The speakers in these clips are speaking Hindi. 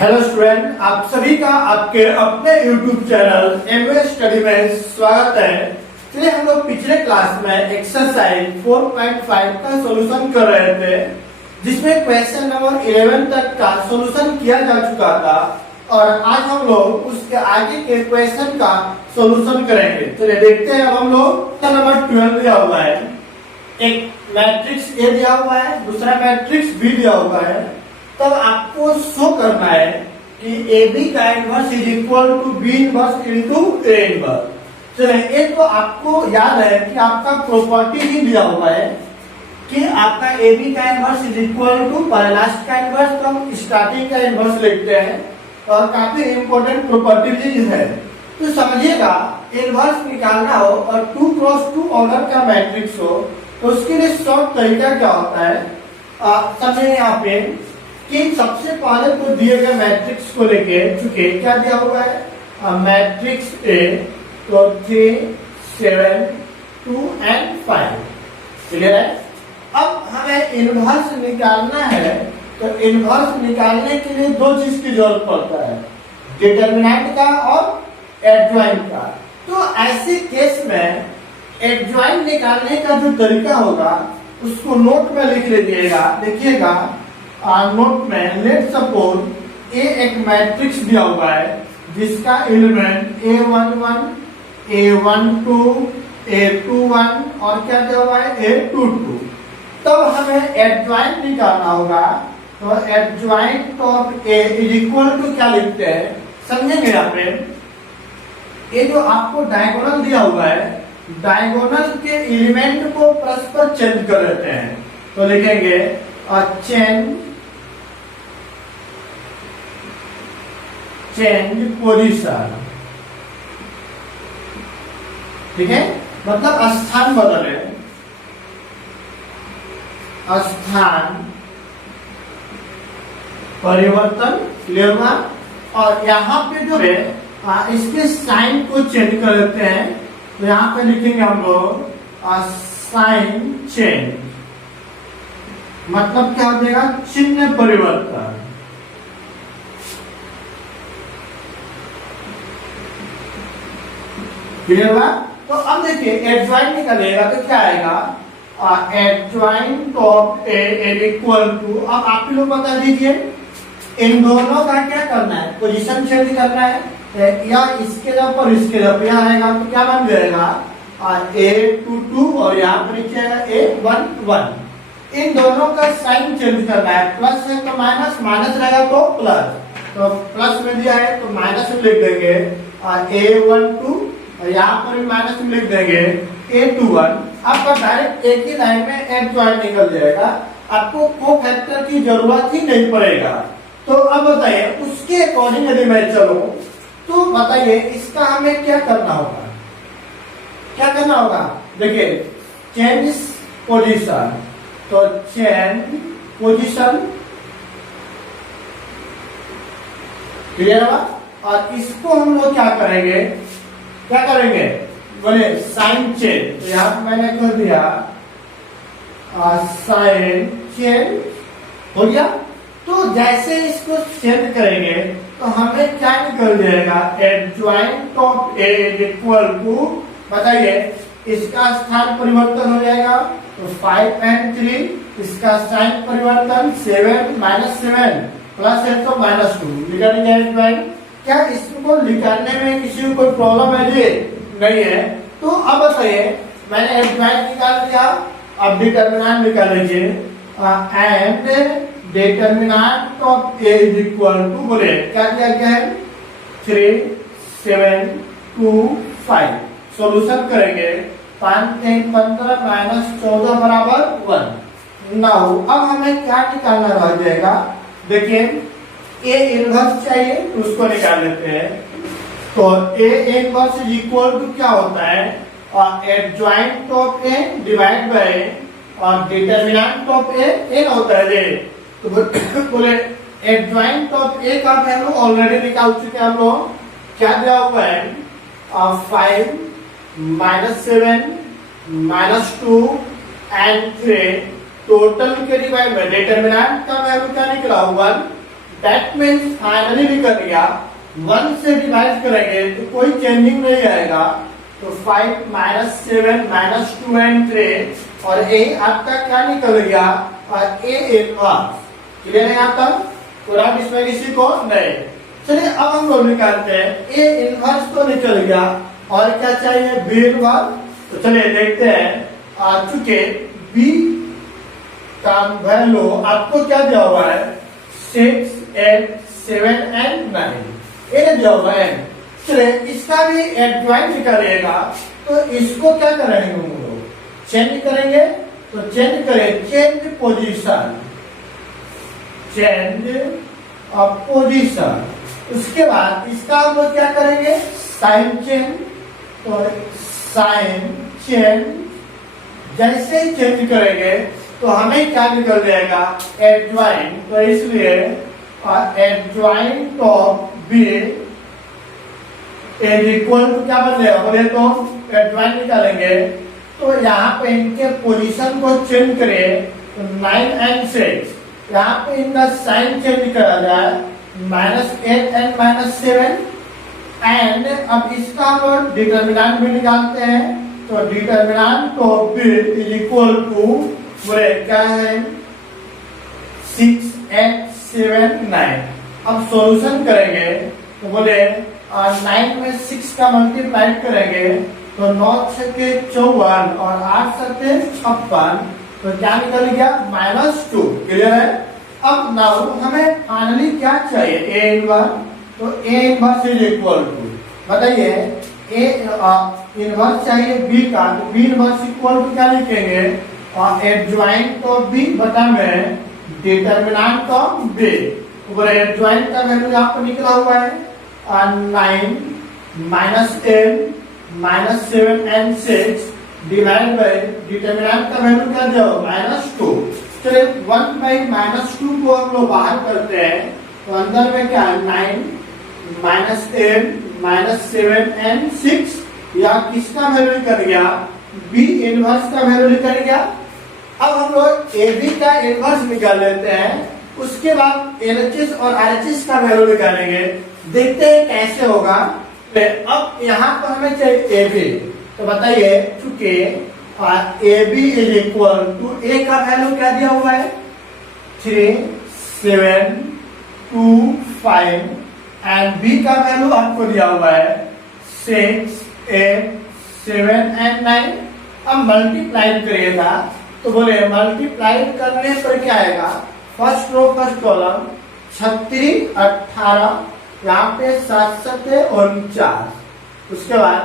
हेलो स्टूडेंट, आप सभी का आपके अपने YouTube चैनल एमवे स्टडी में स्वागत है। चलिए हम लोग पिछले क्लास में एक्सरसाइज 4.5 का सॉल्यूशन कर रहे थे, जिसमें क्वेश्चन नंबर 11 तक का सॉल्यूशन किया जा चुका था और आज हम लोग उसके आगे के क्वेश्चन का सॉल्यूशन करेंगे। चलिए देखते हैं। अब हम लोग नंबर 12 दिया हुआ है, एक मैट्रिक्स ए दिया हुआ है, दूसरा मैट्रिक्स बी दिया हुआ है। तब आपको शो करना है कि ए बी का inverse is equal to B inverse into A inverse. चलिए ये तो आपको याद है कि आपका प्रॉपर्टी ही दिया हुआ है कि आपका ए बी का inverse is equal to last का इनवर्स, तो हम स्टार्टिंग का इनवर्स लिखते हैं और काफी इंपॉर्टेंट प्रॉपर्टी है। तो समझिएगा, इनवर्स निकालना हो और 2x2 ऑर्डर का मैट्रिक्स हो तो उसके लिए शॉर्ट तरीका क्या होता है समझे यहाँ पे कि सबसे पहले तो दिए गए मैट्रिक्स को लेके, चूंकि क्या दिया हुआ है मैट्रिक्स ए, तो 3, 7, 2 एंड 5। क्लियर है। अब हमें इनवर्स निकालना है, तो इनवर्स निकालने के लिए दो चीज की जरूरत पड़ता है, डिटरमिनेंट का और एडजॉइंट का। तो ऐसे केस में एडजॉइंट निकालने का जो तरीका होगा उसको नोट में लिख लीजिएगा। देखिएगा नोट में, लेट सपोज ए एक मैट्रिक्स दिया हुआ है जिसका एलिमेंट A11, A12, A21 और क्या दिया हुआ है A22। तब हमें एडजॉइंट निकालना होगा, तो adjoint of A is equal to क्या लिखते हैं समझेंगे। यहाँ पे ये जो आपको डायगोनल दिया हुआ है, डायगोनल के एलिमेंट को परस्पर चेंज कर देते हैं, तो लिखेंगे चेंज पोजीशन। ठीक है, मतलब स्थान बदले, स्थान परिवर्तन लेगा। और यहाँ पे जो है इसके साइन को चेंज कर देते हैं, तो यहाँ पे लिखेंगे हम लोग साइन चेंज, मतलब क्या हो जाएगा चिन्ह परिवर्तन। क्लियर हुआ। तो अब देखिए एडजॉइंट निकलेगा तो क्या आएगा, adjoint of A is equal to, अब आप लोग बता दीजिए इन दोनों का क्या करना है, पोजीशन चेंज करना है या इसके जगह पर इसके जगह पर आएगा तो क्या बन जाएगा A22 और यहाँ पर नीचे A11। इन दोनों का साइन चेंज करना है, प्लस है तो माइनस, माइनस रहेगा तो प्लस, तो प्लस में दिया है तो माइनस में लिख देंगे A12 और यहाँ पर भी माइनस में लिख देंगे A21। आपका डायरेक्ट एक ही लाइन में एडजॉइंट निकल जाएगा, आपको कोफैक्टर की जरूरत ही नहीं पड़ेगा। तो अब बताइए उसके अकॉर्डिंग यदि मैं चलूं तो बताइए इसका हमें क्या करना होगा, क्या करना होगा। देखिए चेंज पोजीशन, तो चेंज पोजीशन। क्लियर हुआ। और इसको हम लोग क्या करेंगे, क्या करेंगे बोले साइन चेंज। तो यहाँ पे मैंने कर दिया साइन चेंज हो गया। तो जैसे इसको चेंज करेंगे तो हमें क्या निकल जाएगा, adjoint of A is equal to, बताइए इसका स्थान परिवर्तन हो जाएगा तो 5 and 3, इसका साइन परिवर्तन 7 - 7 प्लस है तो -2 निकालेंगे एडजॉइंट। क्या इसको निकालने में किसी को कोई प्रॉब्लम है जी? नहीं है। तो अब बताइए मैंने एडजॉइंट निकाल दिया, अब डिटरमिनेंट निकाल लीजिए and determinant of A is equal to, बोले क्या दिया गया है 3, 7, 2, 5। सॉल्यूशन करेंगे 5, 3, 15 - 14 बराबर 1। नाउ अब हमें क्या निकालना रह जाएगा, देखिए ए इनवर्स चाहिए तो उसको निकाल लेते हैं। तो A inverse is equal to क्या होता है, adjoint of A divide by और डिटरमिनेंट ऑफ ए एन होता है। तो बोले एडजॉइंट ऑफ ए का वैल्यू ऑलरेडी निकाल चुके हैं हम लोग, क्या दिया हुआ है 5 - 7 -2 एंड 3 टोटल के डिवाइड में डिटरमिनेंट का वैल्यू क्या निकला 1, दैट मीन्स फाइनली भी कर लिया 1 से डिवाइड करेंगे तो कोई चेंजिंग नहीं आएगा। तो 5 माइनस 7 माइनस 2 एंड 3 और ए आपका क्या निकल गया और ए इनवर्स। क्लियर है यहाँ तक? पूरा इसमें किसी को नहीं। चलिए अब हम लोग निकालते हैं ए इनवर्स तो निकल गया और क्या चाहिए बी इनवर्स। तो चलिए देखते हैं चूंकि बी का वैल्यू आपको क्या दिया हुआ है 6 8 7 एंड 9 ये दिया हुआ है। चलिए इसका भी एडजॉइंट निकालिएगा तो इसको क्या करेंगे हम लोग चेंज करेंगे। तो चेंज करें चेंज पोजीशन चेंज पोजीशन। उसके बाद इसका हम लोग क्या करेंगे साइन चेंज। तो साइन चेंज जैसे ही चेंज करेंगे तो हमें क्या निकल जाएगा एडजॉइंट। तो इसलिए adjoint of B is equal to क्या बन जाएगा बोले तो एडजॉइंट निकालेंगे तो यहाँ पे इनके पोजीशन को चेंज करें तो 9 एंड 6 यहाँ पे इनका साइन चेंज करा जाए -8 एंड -7 एंड अब इसका हम लोग डिटर्मिनेंट भी निकालते हैं। तो determinant of B is equal to बोले क्या है 6 8 7 9। अब सॉल्यूशन करेंगे तो बोले 9 में 6 का मल्टीप्लाई करेंगे तो 9 छके 54 और 8 सके 56 तो क्या निकल गया -2। क्लियर है? अब नाउ हमें फाइनली क्या चाहिए ए इनवर्स। तो A inverse is equal to बताइए ए इनवर्स चाहिए बी का तो बी इनवर्स इक्वल टू क्या लिखेंगे एडजॉइंट ऑफ बी बटा में डिटर्मिनेंट ऑफ बी। तो एडजॉइंट का वैल्यू यहाँ पर निकला हुआ है 9 -8 -7 एंड 6 डिवाइड बाय डिटर्मिनेंट का वैल्यू क्या दिया -2। चलिए 1 बाई -2 को हम लोग बाहर करते हैं तो अंदर में क्या है 9 -8 -7 एंड 6 या किसका वैल्यू निकल गया बी इनवर्स का वैल्यू निकल गया। अब हम लोग ए बी का इनवर्स निकाल लेते हैं उसके बाद एलएचएस और आरएचएस का वैल्यू निकालेंगे देखते हैं कैसे होगा। अब यहाँ पर हमें चाहिए ए बी तो बताइए चूंकि A B is equal to A का वैल्यू क्या दिया हुआ है 3 7 2 5 एंड बी का वैल्यू आपको दिया हुआ है 6 8 7 एंड 9। अब मल्टीप्लाई करिएगा तो बोले मल्टीप्लाई करने पर क्या आएगा फर्स्ट रो फर्स्ट कॉलम 36 18 यहाँ पे 7 7 49 उसके बाद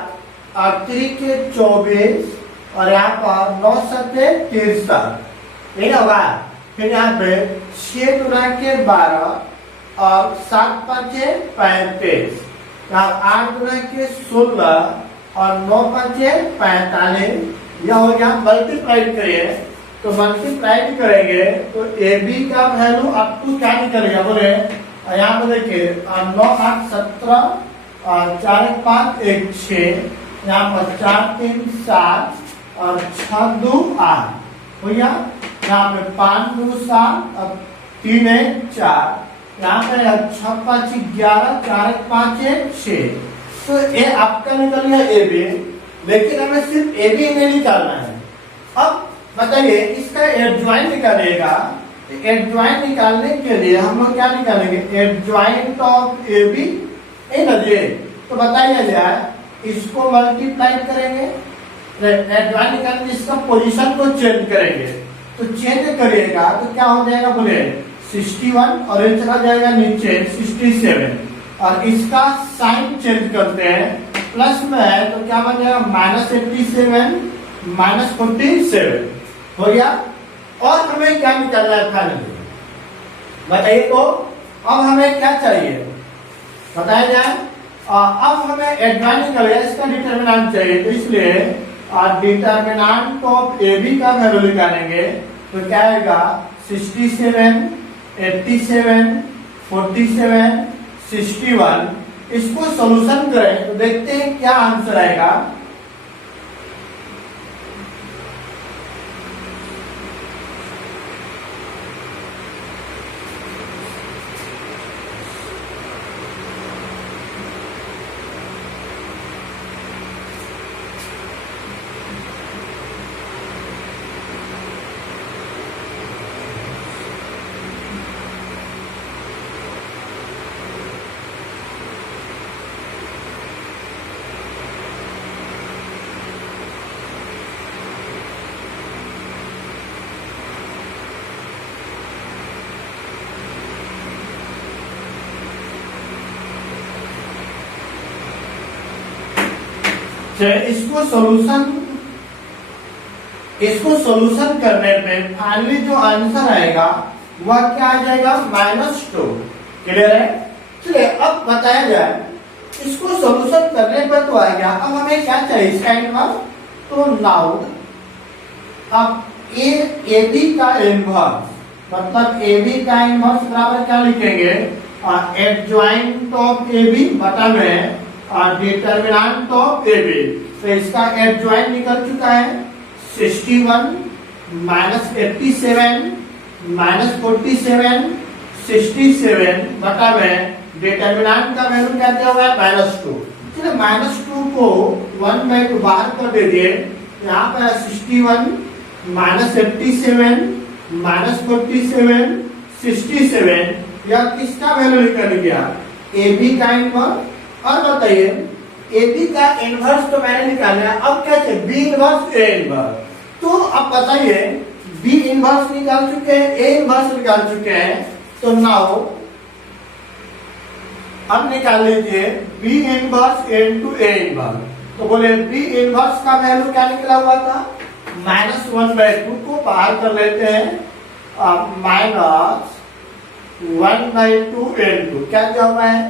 3 के 24 और यहाँ पर 9 7 63 नहीं होगा। फिर यहाँ पे 6 गुना के 12 और 7 5 35 यहाँ 8 गुना के 16 और 9 5 45 यह हो गया। मल्टीप्लाई करिए तो मल्टीप्लाई करेंगे तो ए बी का वैल्यू आपको क्या निकलेगा बोले यहाँ पर देखिए 9 8 17 और 4 5 1 6 यहाँ पर 4 3 7 और 6 2 8 हो गया। यहाँ पे 5 2 7 और 3 1 4 यहाँ पे 6 5 11 4 5 1 6 तो ये आपका निकल गया ए बी। लेकिन हमें सिर्फ ए बी नहीं निकालना है। अब बताइए इसका एडजॉइंट निकालिएगा। एडजॉइंट निकालने के लिए हम लोग क्या निकालेंगे एडजॉइंट ऑफ ए बी तो बताइए जाए इसको मल्टीप्लाई करेंगे एडजॉइंट निकालने इसका पोजीशन को चेंज करेंगे तो चेंज करिएगा तो क्या हो जाएगा बोले 61 और ये चला जाएगा नीचे 67 और इसका साइन चेंज करते हैं प्लस में है तो क्या बन जाएगा -87 -47 हो गया। और हमें क्या निकालना है फाइनली बताइए। तो अब हमें क्या चाहिए बताया जाए। अब हमें एडजॉइंट निकालेगा इसका डिटर्मिनेंट चाहिए तो इसलिए डिटर्मिनेंट ऑफ ए बी का वैल्यू निकालेंगे तो क्या आएगा 67 87 47 61। इसको सॉल्यूशन करें तो देखते हैं क्या आंसर आएगा। इसको सॉल्यूशन करने पे फाइनली जो आंसर आएगा वह क्या आ जाएगा, -2। क्लियर है। चलिए अब बताया जाए, इसको सॉल्यूशन करने पर तो आ गया, अब हमें क्या चाहिए इसका इनवर्स। तो नाउ अब ए बी का इनवर्स, मतलब ए बी का इनवर्स बराबर क्या लिखेंगे, एडजॉइंट ऑफ ए बी बटा में डिटरमिनेंट ऑफ ए बी। तो इसका एडजॉइंट निकल चुका है 61 -87 -47 67 बटा में डिटरमिनेंट का वैल्यू क्या दिया हुआ है, -2। चलिए -2 को 1/2 बाहर कर दे दिए, यहाँ पर 61 -87 -47 67, यह किसका वैल्यू निकल गया, ए बी का इनवर्स। और बताइए ए बी का इनवर्स तो मैंने निकाला, अब क्या चाहिए, बी इनवर्स ए इनवर्स। तो अब बताइए बी इनवर्स निकाल चुके हैं, ए इनवर्स निकाल चुके हैं, तो नाउ अब निकाल लीजिए B inverse into A inverse. तो बोले बी इनवर्स का वैल्यू क्या निकला हुआ था, -1/2 को बाहर कर लेते हैं, -1/2 इनटू क्या दिया हुआ है,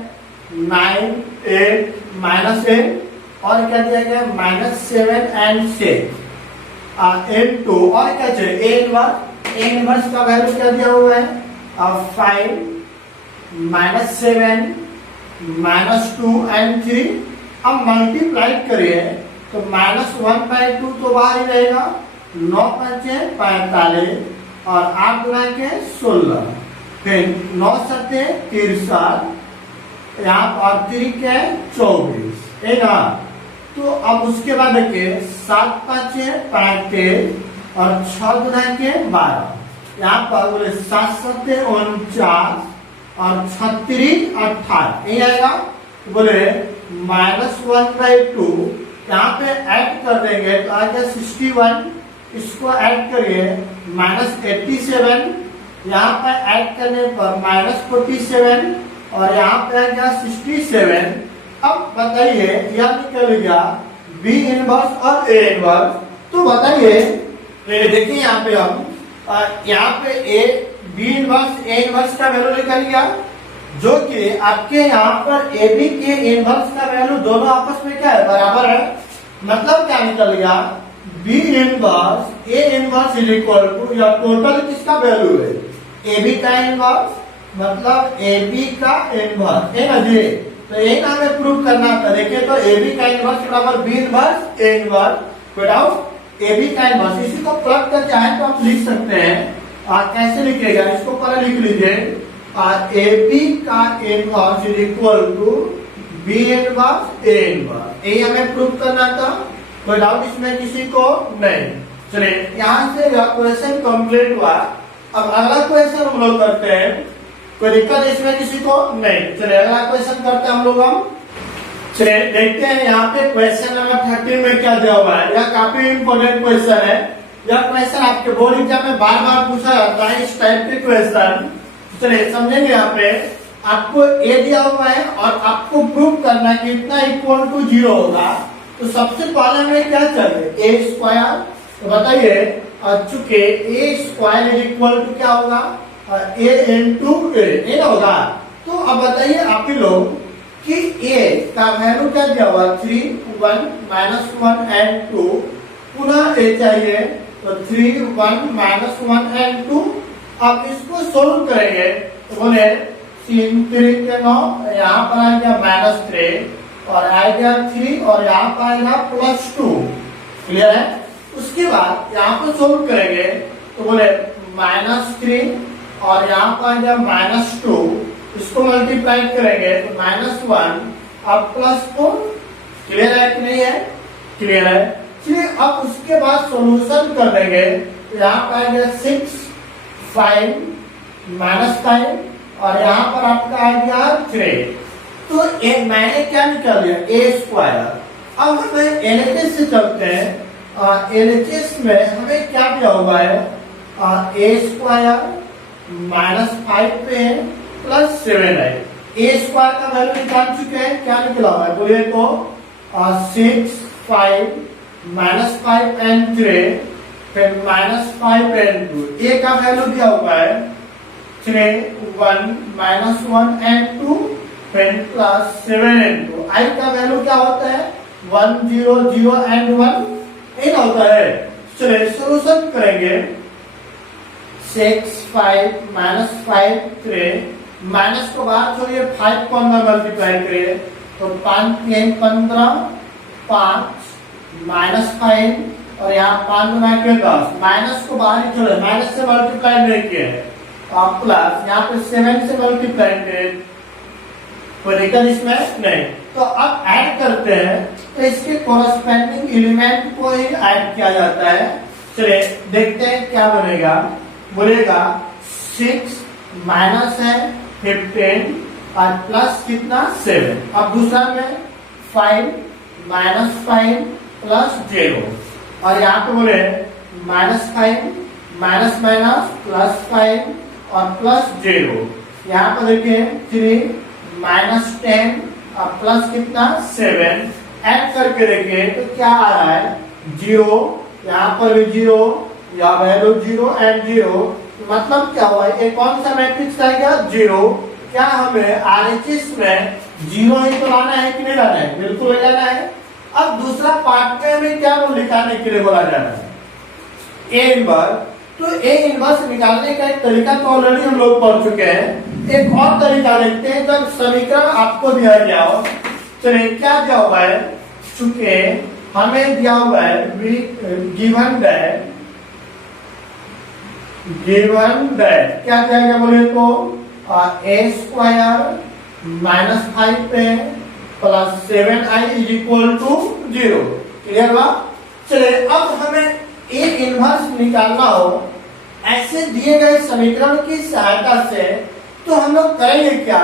9 8 -8 और क्या दिया गया, -7 and 6 इनटू और क्या चाहिए, ए इनवर्स। ए इनवर्स का वैल्यू क्या दिया हुआ है, 5 -7 -2 and 3। अब मल्टीप्लाई करिए तो -1/2 तो बाहर ही रहेगा, 9 5 45 और 8 गुना के 16, फिर 9 7 63, यहाँ और 3 के 24, है ना। तो अब उसके बाद देखिए 7 5 35 और 6 गुना के 12, यहाँ पर बोले 7 7 49 और 36 28, यही आएगा। बोले -1/2 यहाँ पे ऐड कर देंगे तो आ गया 61, इसको ऐड करिए -87, यहाँ पर ऐड करने पर -47 और यहाँ पे आ गया 67। अब बताइए यह निकल गया बी इनवर्स और ए इनवर्स। तो बताइए देखिए यहाँ पे हम यहाँ पे A B inverse A inverse का वैल्यू निकल गया, जो कि आपके यहाँ पर ए बी के इनवर्स का वैल्यू दोनों आपस में क्या है, बराबर है। मतलब क्या निकल गया, B inverse A inverse is equal to, या टोटल किसका वैल्यू है, ए बी का इनवर्स मतलब ए बी का इनवर्स, है ना जी। तो यही ना हमें प्रूव करना था। देखिए तो ए बी का इनवर्स बराबर बी इनवर्स ए इनवर्स, कोई डाउट, ए बी का इनवर्स। इसी को प्लग कर चाहे तो आप लिख सकते हैं, कैसे लिखेगा, इसको पहले लिख लीजिए, ए बी का inverse is equal to B inverse A inverse. यही हमें प्रूव करना था, कोई डाउट इसमें किसी को नहीं। चलिए यहाँ से क्वेश्चन कंप्लीट हुआ। अब अगला क्वेश्चन हम लोग करते हैं, कोई दिक्कत इसमें किसी को नहीं। चलिए अगला क्वेश्चन करते हैं हम लोग। हम चलिए देखते हैं यहाँ पे क्वेश्चन नंबर 13 में क्या दिया हुआ है। यह काफी इंपोर्टेंट क्वेश्चन है। यह क्वेश्चन आपके बोर्ड एग्जाम में बार बार पूछा जाता है, इस टाइप के क्वेश्चन। चलिए समझेंगे। यहाँ पे आपको ए दिया हुआ है और आपको प्रूव करना है कि इतना इक्वल टू 0 होगा। तो सबसे पहले हमें क्या चाहिए, ए स्क्वायर। तो बताइए चूंकि ए स्क्वायर इज इक्वल टू क्या होगा, ए इंटू ए होगा। तो अब बताइए आप ही लोग कि ए का वैल्यू क्या दिया हुआ, 3 1 -1 and 2, पुनः ए चाहिए तो 3 1 -1 and 2। अब इसको सोल्व करेंगे तो बोले 3 3 के 9, यहाँ पर आ गया -3 और आ गया 3 और यहाँ पर आएगा +2। क्लियर है। उसके बाद यहाँ पर सोल्व करेंगे तो बोले -3 और यहाँ पर आ गया -2, इसको मल्टीप्लाई करेंगे तो -1 अब +4। क्लियर है कि नहीं है, क्लियर है। चलिए अब उसके बाद सॉल्यूशन कर देंगे तो यहाँ पर आ गया 6 5 -5 और यहाँ पर आपका आ गया 3। तो मैंने क्या निकाल दिया, ए स्क्वायर। अब हमें एलएचएस से चलते हैं। एलएचएस में हमें क्या दिया हुआ है, ए स्क्वायर -5 पे +7 है। ए स्क्वायर का वैल्यू निकाल चुके हैं, क्या निकला हुआ है बोलिए तो 6 5 -5 एंड 3 फिर -5 एंड 2। ए का वैल्यू दिया हुआ है 3 1 -1 एंड 2 फिर +7 एंड 2। आई का वैल्यू क्या होता है 1 0 0 एंड 1 इन होता है। चलिए सॉल्यूशन करेंगे 6 5 -5 3 माइनस को बाहर छोड़िए 5 को अंदर मल्टीप्लाई करिए तो 5 3 15 5 -5 और यहाँ 5 गुना के 10 माइनस को बाहर ही छोड़े माइनस से मल्टीप्लाई नहीं किए आप प्लस यहाँ पे 7 से मल्टीप्लाई किए कोई दिक्कत इसमें नहीं। तो अब ऐड करते हैं तो इसके कोरस्पेंडिंग एलिमेंट को ही ऐड किया जाता है। चलिए देखते हैं क्या बनेगा। बोलेगा 6 माइनस है 15 और प्लस कितना 7। अब दूसरा में 5 -5 प्लस 0 और यहाँ पे बोले -5 माइनस माइनस +5 और प्लस 0। यहाँ पर देखिए 3 -10 और प्लस कितना 7 ऐड करके देखिए तो क्या आ रहा है 0। यहाँ पर भी 0 या वैल्यू 0 एंड 0 मतलब क्या हुआ ये कौन सा मैट्रिक्स आएगा 0। क्या हमें RHS में 0 ही तो लाना है कि नहीं लाना है बिल्कुल लाना है। अब दूसरा पार्ट में हमें क्या निकालने के लिए बोला जा रहा है A इनवर्स। तो A इनवर्स निकालने का एक तरीका तो ऑलरेडी हम लोग पढ़ चुके हैं। एक और तरीका देखते हैं जब समीकरण आपको दिया गया हो। चलिए क्या दिया हुआ है चूंकि हमें दिया हुआ है गिवन दैट क्या दिया गया बोले तो a² -5a + 7i = 0। क्लियर हुआ। चलिए अब हमें A इनवर्स निकालना हो ऐसे दिए गए समीकरण की सहायता से तो हम लोग करेंगे क्या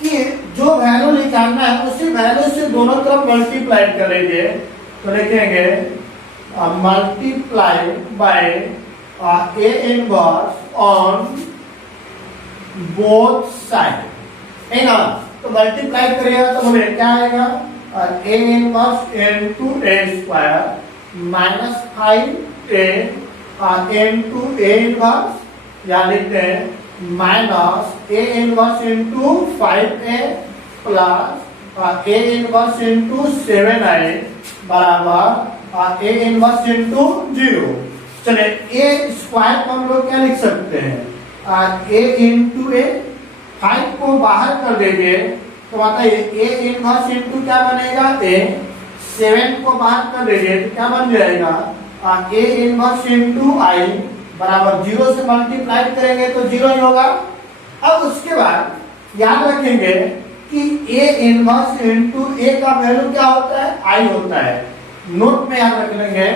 कि जो वैल्यू निकालना है उसी वैल्यू से दोनों तरफ मल्टीप्लाई करेंगे। तो लिखेंगे multiply by A inverse on both side है ना। तो मल्टीप्लाई करिएगा तो बोले क्या आएगा A inverse into A² -5a into A inverse या लिखते हैं minus A inverse into 5a plus A inverse into 7i बराबर A इनवर्स into 0। चलिए A स्क्वायर को हम लोग क्या लिख सकते हैं A into A 5 को बाहर कर देंगे तो बताइए A इनवर्स into क्या बनेगा A 7 को बाहर कर देंगे तो क्या बन जाएगा A इनवर्स into I बराबर 0 से मल्टीप्लाई करेंगे तो 0 ही होगा। अब उसके बाद याद रखेंगे कि A इनवर्स into A का वैल्यू क्या होता है I होता है। नोट में याद रख लेंगे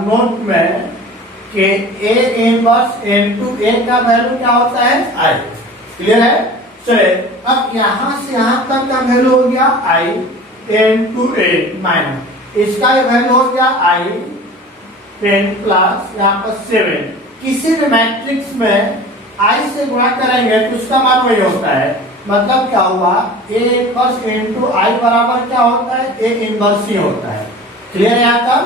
नोट में कि A इनवर्स into A का वैल्यू क्या होता है I। क्लियर है। चलिए अब यहाँ से यहाँ तक का वैल्यू हो गया I into A माइनस इसका वैल्यू हो गया I 10 प्लस यहाँ पर 7। किसी भी मैट्रिक्स में I से गुणा करेंगे तो उसका मान वही होता है। मतलब क्या हुआ A इनवर्स into I बराबर क्या होता है A इनवर्स ही होता है। क्लियर है यहाँ तक।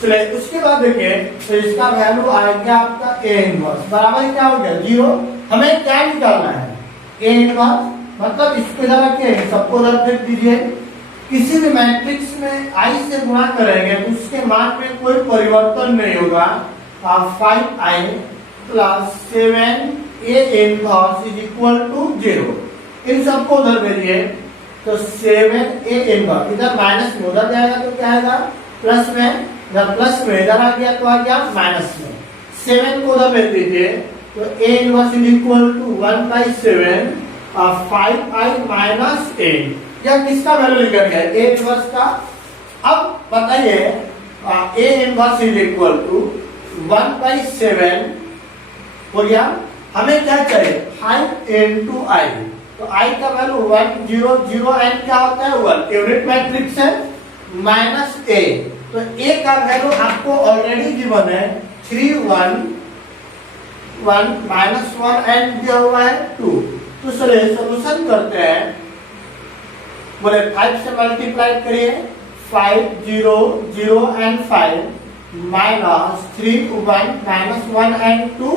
चलिए उसके बाद देखिए तो इसका वैल्यू आ गया आपका A इनवर्स बराबर क्या हो गया 0। हमें क्या निकालना है A इनवर्स मतलब इसको इधर रखिए सबको उधर फेंक दीजिए। किसी भी मैट्रिक्स में I से गुणा करेंगे तो उसके मान में कोई परिवर्तन नहीं होगा। 5i + 7a inverse = 0। इन सबको उधर भेजिए तो 7a इनवर्स इधर माइनस में उधर जाएगा तो क्या आएगा प्लस में। जब प्लस में इधर आ गया तो आ गया माइनस में। 7 को उधर भेज दीजिए तो A इनवर्स = 1/7 5i - a। यह किसका वैल्यू निकल गया A इनवर्स का। अब बताइए A इनवर्स = 1/7 हो गया। हमें क्या चाहिए 5 into I। तो I का वैल्यू 1 0 0 एंड क्या होता है 1 यूनिट मैट्रिक्स है माइनस A। तो A का वैल्यू आपको ऑलरेडी गिवन है 3 1 1 -1 एंड दिया हुआ है 2। तो चलिए सॉल्यूशन करते हैं। बोले 5 से मल्टीप्लाई करिए, 5 0 0 एंड 5 माइनस 3 1 माइनस 1 एंड 2।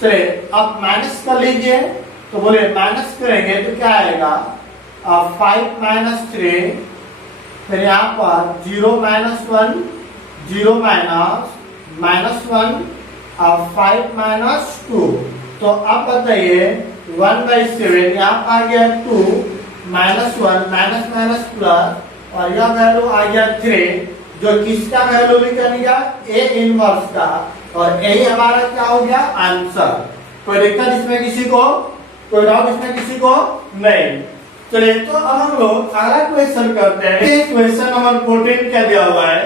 चलिए अब माइनस कर लीजिए, तो बोले माइनस करेंगे तो क्या आएगा, 5 माइनस 3, फिर यहाँ पर 0 माइनस 1 0 माइनस माइनस 1 और 5 माइनस 2। तो अब बताइए 1/7 यहाँ आ गया 2 माइनस 1 माइनस माइनस प्लस और यह वैल्यू आ गया 3, जो किसका वैल्यू निकल गया, ए इनवर्स का, और यही हमारा क्या हो गया, आंसर। कोई दिक्कत इसमें किसी को, कोई डाउट इसमें किसी को नहीं। चलिए तो अब हम लोग अगला क्वेश्चन करते हैं। क्वेश्चन नंबर 14 क्या दिया हुआ है,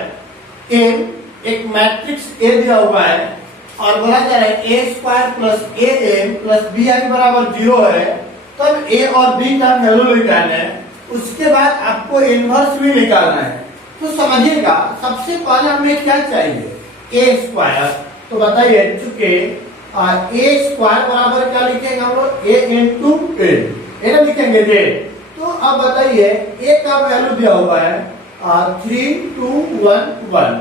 एक मैट्रिक्स ए दिया हुआ है और बोला जा रहा है A square plus A M plus B I बराबर 0 है। तब ए और बी का वैल्यू निकालना है, उसके बाद आपको इनवर्स भी निकालना है। तो समझिएगा, सबसे पहले हमें क्या चाहिए, ए स्क्वायर। तो बताइए, चूंकि ए स्क्वायर बराबर क्या लिखेंगे हम लोग, ए इंटू ए ना लिखेंगे जे। तो अब बताइए ए का वैल्यू दिया हुआ है 3 2 1 1,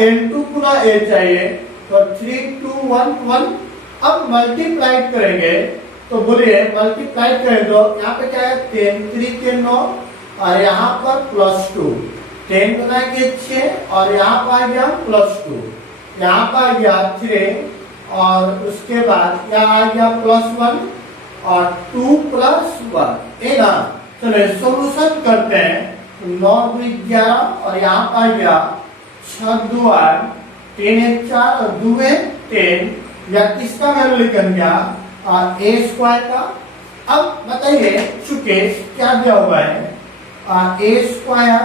इंटू पूरा ए चाहिए, तो 3 2 1 1। अब मल्टीप्लाई करेंगे, तो बोलिए मल्टीप्लाई करें तो यहाँ पे क्या है, 10 3 के 9 और यहाँ पर प्लस 2, 10 बनाएंगे 6 और यहाँ पर आ गया प्लस 2, यहाँ पर आ गया 3 और उसके बाद यहाँ आ गया प्लस 1 और 2 प्लस 1, है ना। चलिए सॉल्यूशन करते हैं, 9 2 11 और यहाँ पर आ गया 6 2 8, 10 1 4 और 2 10, या किसका वैल्यू निकल गया, ए स्क्वायर का। अब बताइए चूंकि क्या दिया हुआ है, A square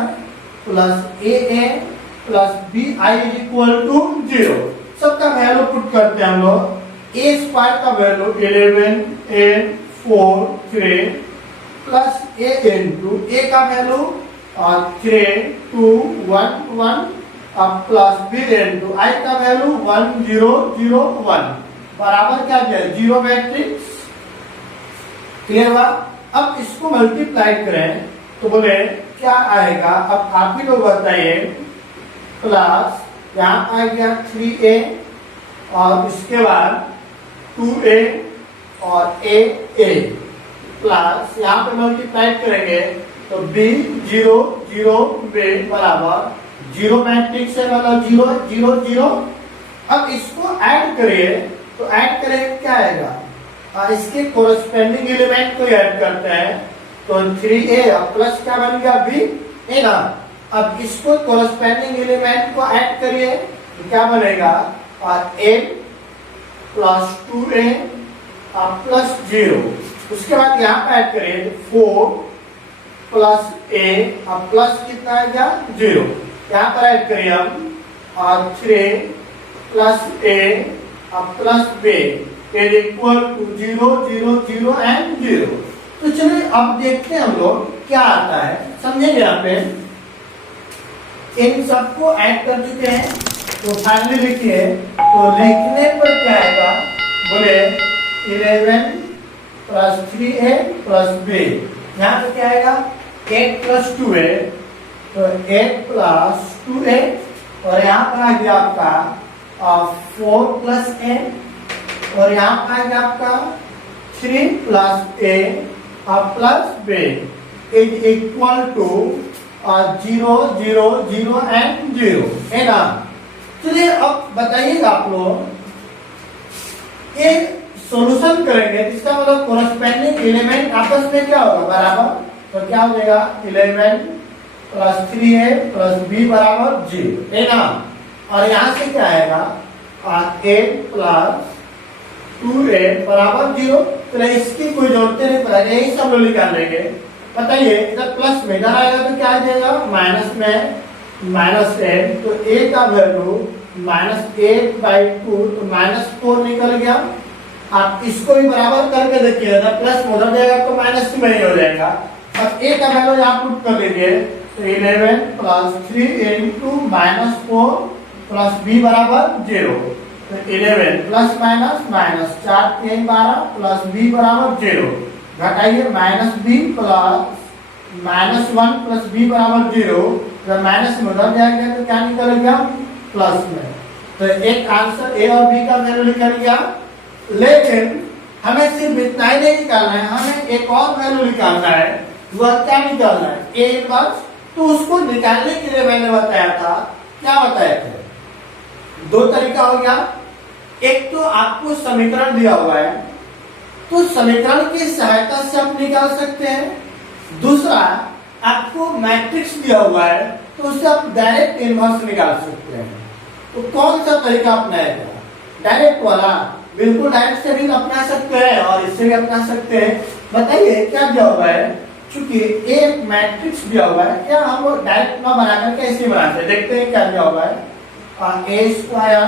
plus A N plus B I equal to 0, सबका वैल्यू पुट करते हैं हम लोग। ए स्क्वायर का value 11 8 4 3 plus A into A का value 3 2 1 1 plus B into I का वैल्यू 1 0 0 1 बराबर क्या दिया, 0 मैट्रिक्स। क्लियर हुआ। अब इसको मल्टीप्लाई करें तो बोले क्या आएगा, अब आप ही लोग बताइए। प्लस यहाँ आ गया 3a और उसके बाद 2a और a प्लस यहाँ पे मल्टीप्लाई करेंगे तो b 0 0 b बराबर 0 मैट्रिक्स है, मतलब 0 0 0। अब इसको ऐड करिए, तो ऐड करेंगे क्या आएगा, और इसके कोरस्पेंडिंग एलिमेंट को ऐड करते हैं, तो 3a प्लस क्या बन गया b, है ना। अब इसको कोरस्पेंडिंग एलिमेंट को ऐड करिए तो क्या बनेगा, और a प्लस 2a प्लस 0। उसके बाद यहाँ पे ऐड करिए तो 4 प्लस a प्लस कितना आएगा 0। यहाँ पर ऐड करिए हम और 3 plus a plus b is equal to 0 0 0 and 0। तो चलिए अब देखते हैं हम लोग क्या आता है, समझेंगे। यहाँ पे इन सबको ऐड कर चुके हैं, तो फाइनली लिखिए, तो लिखने पर क्या आएगा, बोले 11 प्लस 3a प्लस b, यहाँ पे क्या आएगा 8 प्लस 2a, तो 8 प्लस 2a और यहाँ पर आ गया आपका 4 प्लस a और यहाँ पर आ गया आपका 3 plus a plus b is equal to 0 0 0 and 0, है ना। चलिए अब बताइएगा आप लोग, ये सॉल्यूशन करेंगे, इसका मतलब कोरस्पेंडिंग एलिमेंट आपस में क्या होगा, बराबर। तो क्या हो जाएगा 11 प्लस 3a प्लस b बराबर 0, है ना। और यहाँ से क्या आएगा 8 प्लस 2a बराबर 0। तो इसकी कोई जरूरत नहीं पड़ेगी, यही सब लोग निकाल लेंगे। बताइए इधर प्लस में, इधर आएगा तो क्या आ जाएगा माइनस में -8, तो a का वैल्यू -8/2, तो -4 निकल गया। आप इसको भी बराबर करके देखिए, प्लस में उधर जाएगा तो माइनस में ही हो जाएगा। अब a का वैल्यू यहाँ पुट कर लीजिए, तो 11 प्लस 3 इंटू -4 प्लस b बराबर 0, तो 11 plus minus minus 4 3 12 plus b बराबर 0, घटाइए -b प्लस -1 प्लस बी बराबर 0, जब माइनस में उधर जाएगा तो क्या निकल गया, प्लस में। तो एक आंसर ए और बी का वैल्यू निकल गया। लेकिन हमें सिर्फ इतना ही नहीं निकालना है, हमें एक और वैल्यू निकालना है। वह क्या निकालना है, ए इनवर्स। तो उसको निकालने के लिए मैंने बताया था, क्या बताया था, दो तरीका हो गया। एक तो आपको समीकरण दिया हुआ है, तो समीकरण की सहायता से आप निकाल सकते हैं। दूसरा, आपको मैट्रिक्स दिया हुआ है, तो उससे आप डायरेक्ट इनवर्स निकाल सकते हैं। तो कौन सा तरीका अपनाएगा, डायरेक्ट वाला? बिल्कुल डायरेक्ट से भी अपना सकते हैं और इससे भी अपना सकते हैं। बताइए क्या दिया हुआ है, चूंकि एक मैट्रिक्स दिया हुआ है, क्या हम डायरेक्ट ना बना करके ऐसे बनाते हैं। देखते हैं क्या दिया हुआ है, A square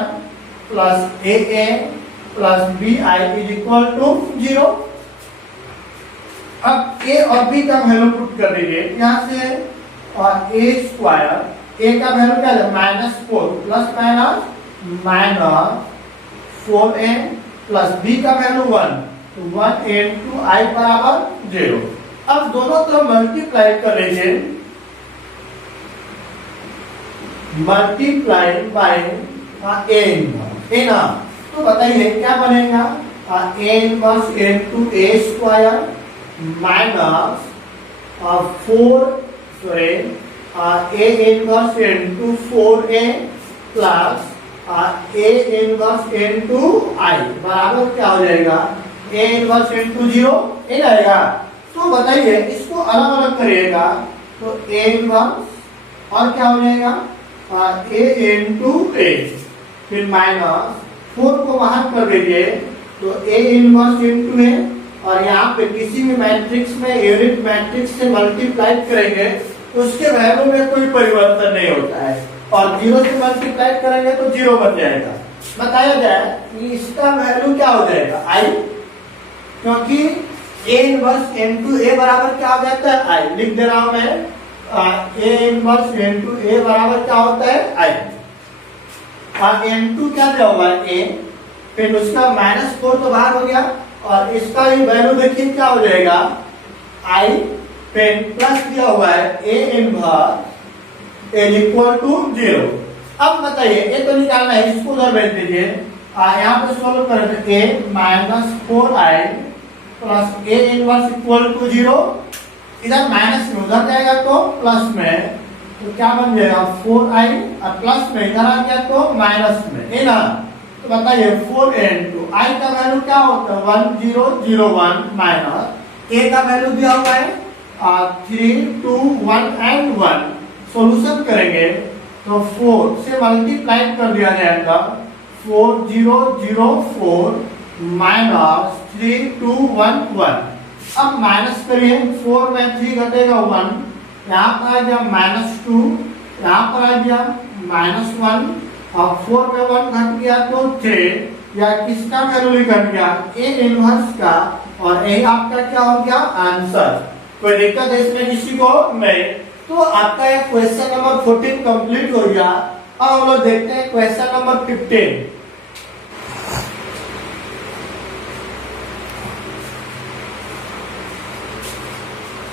plus A A plus B I is equal to 0। अब ए और बी का वैल्यू पुट कर दीजिए यहाँ से, और ए स्क्वायर, ए का वैल्यू क्या है, -4 plus minus -4n plus B का वैल्यू 1, तो 1 into i बराबर 0। अब दोनों तरफ मल्टीप्लाई कर लीजिए, मल्टीप्लाई बाय ए ना, तो बताइए क्या बनेगा, ए inverse into A square minus 4 A inverse into 4a plus A inverse into I बराबर क्या हो जाएगा, ए इनवर्स इनटू 0 ये रहेगा। तो बताइए इसको अलग अलग करिएगा, तो ए इनवर्स और क्या हो जाएगा, ए इनटू ए, फिर माइनस 4 को बाहर कर दीजिए, तो ए इनवर्स इनटू ए, और यहाँ पे किसी भी मैट्रिक्स में यूनिट मैट्रिक्स से मल्टीप्लाई करेंगे तो उसके वैल्यू में कोई परिवर्तन नहीं होता है, और 0 से मल्टीप्लाई करेंगे तो 0 बन जाएगा। बताया जाए कि इसका वैल्यू क्या हो जाएगा, आई, क्योंकि ए इनवर्स इनटू ए बराबर क्या हो जाता है, आई। लिख दे रहा हूं मैं, ए इनवर्स इनटू ए बराबर क्या होता है, आई। और इनटू क्या दिया हुआ है, ए, फिर उसका -4 तो बाहर हो गया, और इसका ही वैल्यू देखिए क्या हो जाएगा, आई, फिर प्लस दिया हुआ है A inverse is equal to 0। अब बताइए ये तो निकालना है, इसको उधर भेज दीजिए, यहाँ पे सोल्व करेंगे, A -4i plus A inverse equal to 0, इधर माइनस में उधर जाएगा तो प्लस में, तो क्या बन जाएगा 4i, और प्लस में इधर आ गया तो माइनस में, है ना। तो बताइए 4 into i का वैल्यू क्या होता है, 1001 माइनस a का वैल्यू दिया हुआ है 3 2 1 and 1। सॉल्यूशन करेंगे तो 4 से मल्टीप्लाई कर दिया जाएगा, 4004 माइनस 3211। अब माइनस करिए, 4 में 3 घटेगा 1, यहाँ पर आ गया -2, यहाँ पर आ गया -1, और 4 में 1 घट गया तो 3, या किसका वैल्यू घट गया, ए इनवर्स का, और यही आपका क्या हो गया, आंसर। कोई दिक्कत है इसमें किसी को नहीं। तो आपका ये क्वेश्चन नंबर 14 कंप्लीट हो गया। अब हम लोग देखते हैं क्वेश्चन नंबर 15।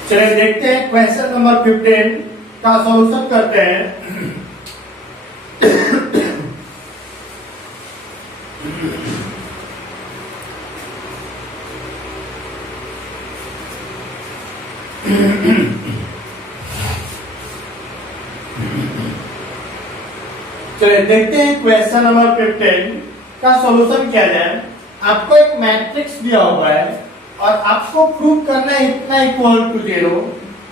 चलिए देखते हैं क्वेश्चन नंबर 15 का सॉल्यूशन करते हैं। चलिए देखते हैं क्वेश्चन नंबर 15 का सॉल्यूशन क्या जाए। आपको एक मैट्रिक्स दिया हुआ है और आपको प्रूव करना है इतना इक्वल टू 0,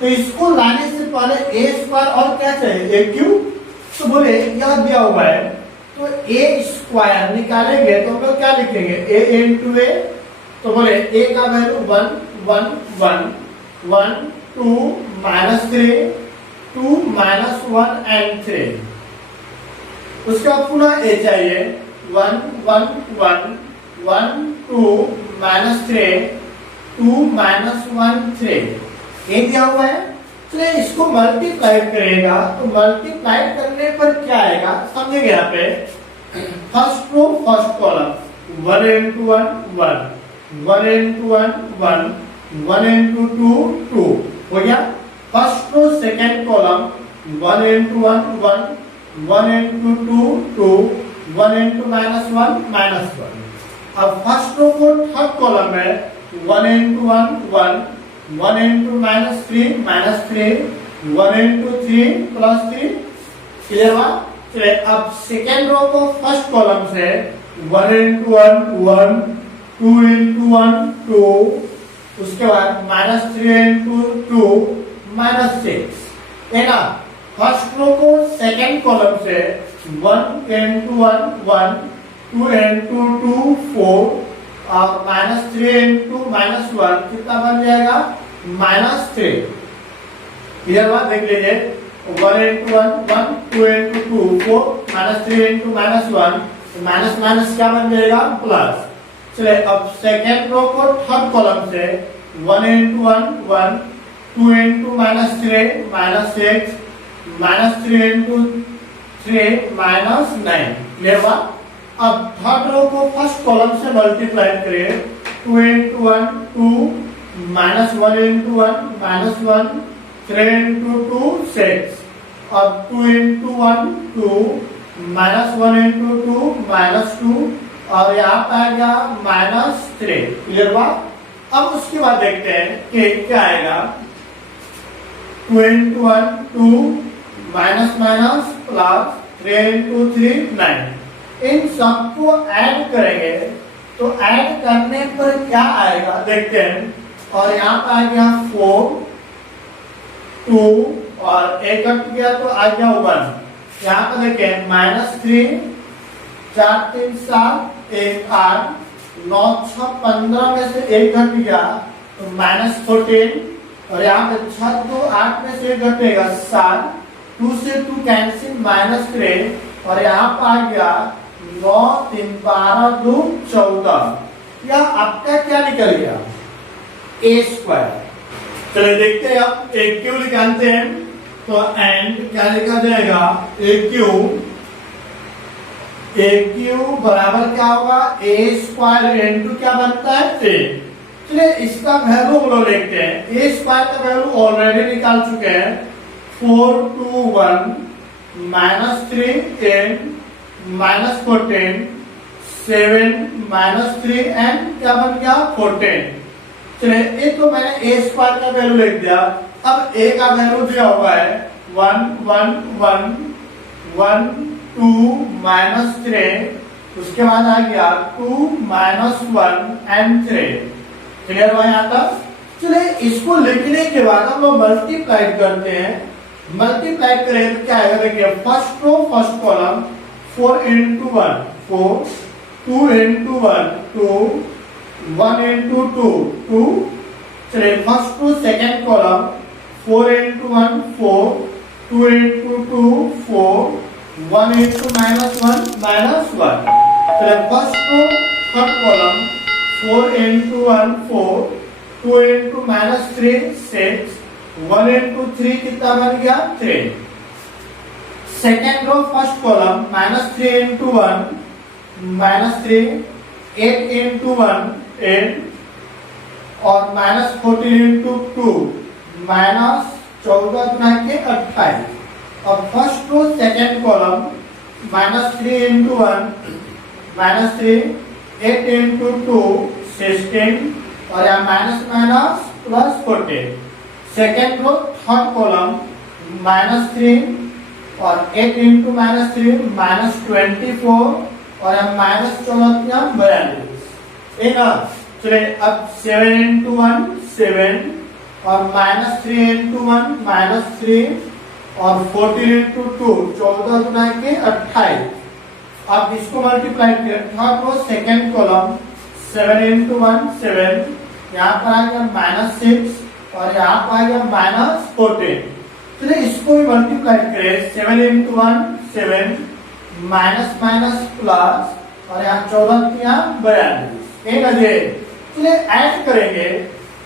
तो इसको लाने से पहले ए स्क्वायर और क्या चाहिए, ए क्यूब। तो बोले यह दिया हुआ है तो ए स्क्वायर निकालेंगे तो हम लोग क्या लिखेंगे, ए इंटू ए। तो बोले ए का वैल्यू 1 1 1 1 2 -3 2 -1 and 3। उसका पुनः ए चाहिए 1 1 1 1 2 -3 2 -1 3। ये दिया हुआ है, चलिए इसको मल्टीप्लाई करेगा तो मल्टीप्लाई करने पर क्या आएगा समझेंगे। यहाँ पे first row first column 1 into 1 1 1 into 1 1 1 into 2 2 हो गया। First row second column 1 into 1 1, 1 into 2 2, 1 into -1 -1। अब फर्स्ट रो को थर्ड कॉलम में 1 into 1 1, 1 into -3 -3, 1 into 3 +3। क्लियर हुआ? चलिए अब सेकेंड रो को फर्स्ट कॉलम से 1 into 1 1, 2 into 1 2, उसके बाद -3 into 2 -6। है ना? फर्स्ट रो को सेकेंड कॉलम से 1 into 1 1, 2 into 2 4 और -3 into -1 कितना बन जाएगा? -3। क्लियर हुआ? देख लीजिए 1 into 1 1, 2 into 2 4, -3 into -1, minus minus क्या बन जाएगा? प्लस। चलिए अब सेकेंड रो को थर्ड कॉलम से 1 into 1 1, 2 into -3 -6, -3 into 3 -9। क्लियर हुआ? अब थर्ड रो को फर्स्ट कॉलम से मल्टीप्लाई करें 2 into 1 2, -1 into 1 -1, 3 into 2 6, अब 2 into 1 2, -1 into 2 -2 और यहाँ पे आ गया -3। क्लियर हुआ? अब उसके बाद देखते हैं कि क्या आएगा। 2 into 1 2, minus minus plus 3 into 3 9। इन सबको ऐड करेंगे तो ऐड करने पर क्या आएगा देखते हैं। और यहाँ पे आ गया 4 2 और एक कट गया तो आ गया 1। यहाँ पे देखें -3 4 3 7 1 8 9 6 15 में से एक घट गया तो -14। और यहाँ पे 6 2 8 में से एक घटेगा 7, 2 से 2 कैंसिल -3 और यहाँ पे आ गया 9 3 12 2 14। यह आपका क्या निकल गया? a²। चलिए देखते हैं अब एक क्यू निकालते हैं तो एंड क्या लिखा जाएगा? AQ बराबर क्या होगा? a² इनटू क्या बनता है? 3। चलिए इसका वैल्यू हम लोग देखते हैं। a² का वैल्यू ऑलरेडी निकाल चुके हैं। 4 2 1, -3 10, -14 7, -3 एंड क्या बन गया? 14। चलिए ये तो मैंने a² का वैल्यू लिख दिया। अब a का वैल्यू दिया हुआ है 1 1 1 1 2 -3, उसके बाद आ गया 2 -1 एंड 3। क्लियर हुआ यहाँ तक? चलिए इसको लिखने के बाद हम लोग मल्टीप्लाई करते हैं। मल्टीप्लाई करें तो क्या आएगा? देखिए first row first column 4 into 1 4, 2 into 1 2, 1 into 2 2। चलिए first to second column 4 into 1 4, 2 into 2 4, 1 into -1 -1। चलिए first to third column 4 into 1 4, 2 into -3 6, 1 into 3 कितना बन गया? 3। Second row first column -3 into 1 -3, 8 into 1 8 और -14 into 2 -14 गुना के 28। अब first row second column -3 into 1 -3, 8 into 2 16 और यहाँ minus minus plus 14। Second row third column -3 और 8 into -3 -24 और यहाँ -42। चलिए अब 7 into 1 7 और -3 into 1 -3 और 14 into 2 14 गुना के 28। अब इसको मल्टीप्लाई करें। Third row second column 7 into 1 7, यहाँ पर आ गया -6 और यहाँ पर आ गया -14। चलिए इसको भी मल्टीप्लाई करें। 7 into 1 7 माइनस माइनस प्लस और यहाँ 14 किया 42। एक अजय चलिए ऐड करेंगे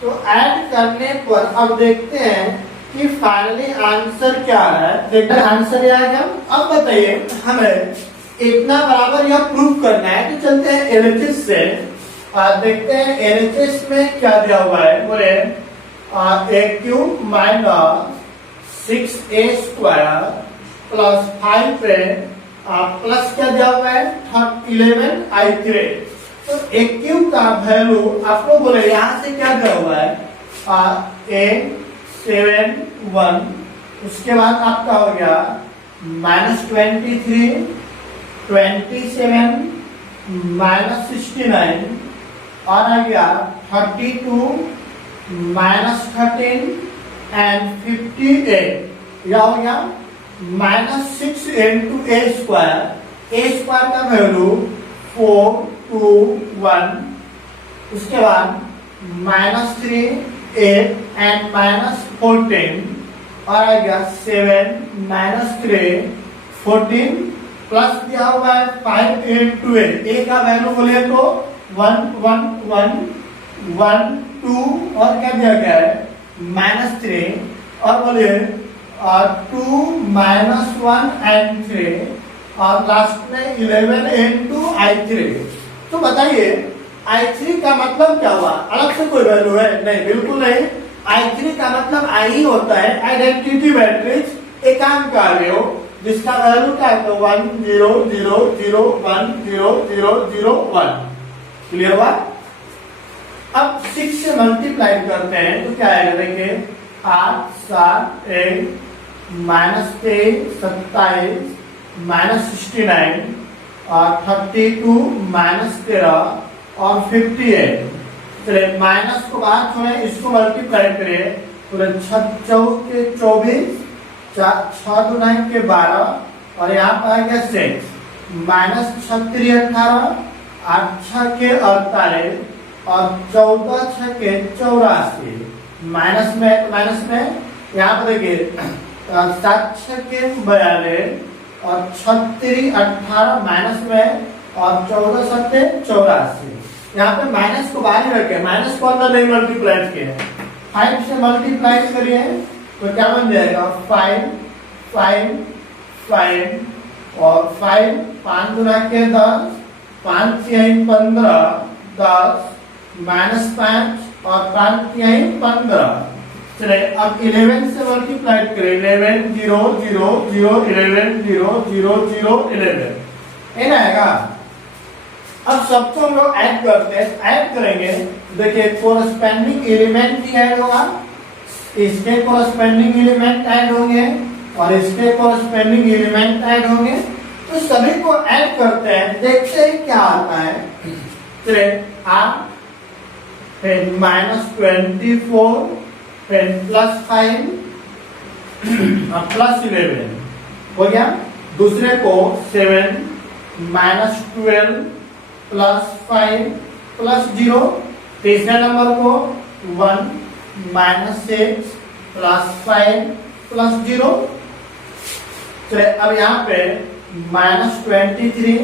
तो ऐड करने पर अब देखते हैं कि फाइनली आंसर क्या है। देखते हैं आंसर क्या है। अब बताइए हमें इतना बराबर यह प्रूव करना है तो चलते हैं एलएचएस से और देखते हैं एलएचएस में क्या दिया हुआ है। बोले AQ minus 6a square plus 5 plus क्या दिया हुआ है 11i3। तो a क्यूब का वैल्यू आपको बोले यहाँ से क्या दिया हुआ है a71, उसके बाद आपका हो गया -23, 27 -69 और आ गया 32 -13 एंड 58। यह हो गया -6 into a स्क्वायर का वैल्यू 421, उसके बाद -3 8 एंड -14 और आ गया 7 -3 14 प्लस दिया हुआ है 5 into a का वैल्यू बोले तो 1 1 1 1 2 और क्या दिया गया है -3 और बोले 2 -1 एंड 3 और लास्ट में 11 into i3। तो बताइए i3 का मतलब क्या हुआ? अलग से कोई वैल्यू है? नहीं, बिल्कुल नहीं। i3 का मतलब i ही होता है आइडेंटिटी मैट्रिक्स एकांक का अवयव जिसका वैल्यू क्या है तो 1 0 0 0 1 0 0 0 1। क्लियर हुआ? अब 6 से मल्टीप्लाई करते हैं तो क्या आएगा देखिए 8 7 1 -23 27 -69 और 32 -13 और 58। चलिए माइनस को बाहर छोड़े, इसको मल्टीप्लाई करिए तो 6 के 24 6 2 9 के 12 और यहाँ पर आ गया 6 -6 3 18 8 6 के 48 और 14 6 के 84 माइनस में यहाँ पर देखिए 7 6 के 42 और 36 18 माइनस में और 14 7 के 84। यहाँ पे माइनस को बाहर ही रखे, माइनस को अंदर नहीं मल्टीप्लाई किए, 5 से मल्टीप्लाई करिए तो क्या बन जाएगा 5 5 5 और 5 5 गुना के 10 5 तिहाई 15 10 -5 और 5 तिहाई 15। चलिए अब 11 से मल्टीप्लाई करें 11 0 0 0 11 0 0 0 11 ये आएगा। अब सबको हम लोग ऐड करते हैं, ऐड करेंगे देखिए कोरस्पेंडिंग एलिमेंट भी ऐड होगा, इसके कोरस्पेंडिंग एलिमेंट ऐड होंगे और इसके कोरस्पेंडिंग एलिमेंट ऐड होंगे। तो सभी को ऐड करते हैं, देखते हैं क्या आता है। चलिए आप फिर -24 फिर +5 और +11 हो गया। दूसरे को 7 -12 +5 +0। तीसरे नंबर को 1 -6 +5 +0। चलिए अब यहाँ पे -23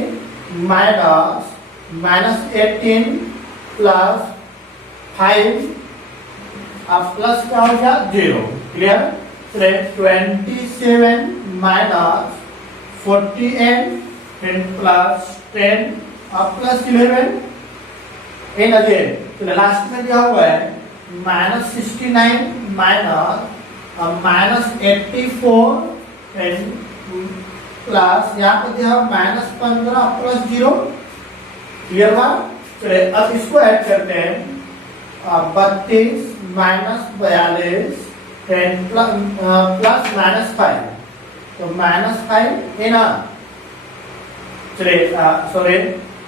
-18 +5 अब प्लस क्या हो गया 0। क्लियर? चलिए 27 -48 फिर +10 अब +11 इन अगेन। तो लास्ट में दिया हुआ है -69 -84 फिर प्लस यहाँ पे दिया -15 +0। क्लियर हुआ? चलिए अब इसको ऐड करते हैं 32 -42 फिर प्लस -5 तो -5 है ना। चलिए सॉरी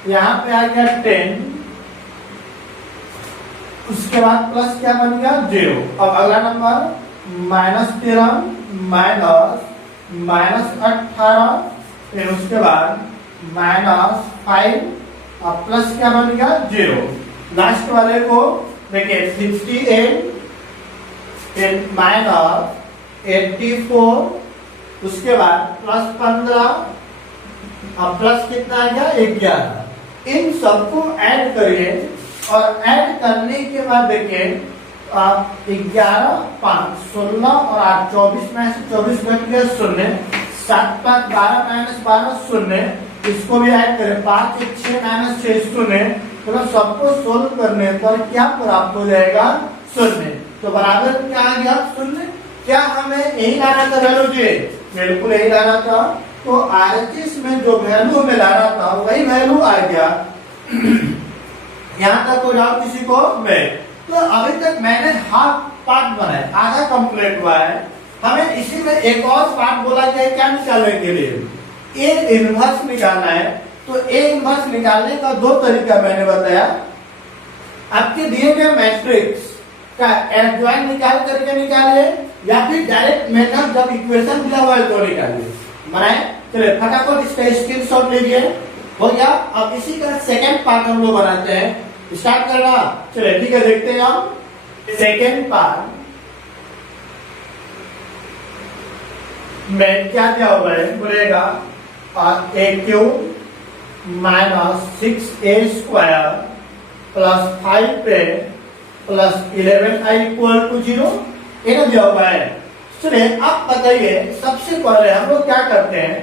यहाँ पे आ गया 10, उसके बाद प्लस क्या बन गया 0। अब अगला नंबर -13 -18 फिर उसके बाद -5 अब प्लस क्या बन गया 0। लास्ट वाले को देखिए 58 फिर -84 उसके बाद +15 अब प्लस कितना आ गया 11। इन सबको ऐड करिए और ऐड करने के बाद देखिए आप 11 5 16 और 8 24 में से 24 घट गया 0 7 5 12 -12 0। इसको भी ऐड करें 5 1 6 -6 0। तो सबको सोल्व करने पर क्या प्राप्त हो जाएगा 0। तो बराबर क्या आ गया 0। क्या हमें यही लाना था वैल्यू जी? बिल्कुल यही लाना था। तो RHS में जो वैल्यू हमें लाना था वही वैल्यू आ गया। यहाँ तक कोई डाउट किसी को? नहीं। तो अभी तक मैंने हाफ पार्ट बनाया, आधा कंप्लीट हुआ है। हमें इसी में एक और पार्ट बोला गया क्या निकालने के लिए? ए इनवर्स निकालना है। तो ए इनवर्स निकालने का दो तरीका मैंने बताया। आपके दिए गए मैट्रिक्स का एडजॉइंट निकाल करके निकालिए, या फिर डायरेक्ट मेथड जब इक्वेशन दिया हुआ है तो निकालिए। बनाए? चलिए फटाफट इसका स्क्रीनशॉट लीजिए। हो गया। अब इसी का सेकंड पार्ट हम लोग बनाते हैं। स्टार्ट करना। चलिए ठीक है, देखते हैं हम सेकंड पार्ट में क्या क्या हुआ है। बोलेगा A cube minus 6a square plus 5a plus 11i equal to 0, ये दिया हुआ है। चलिए अब बताइए, सबसे पहले हम लोग क्या करते हैं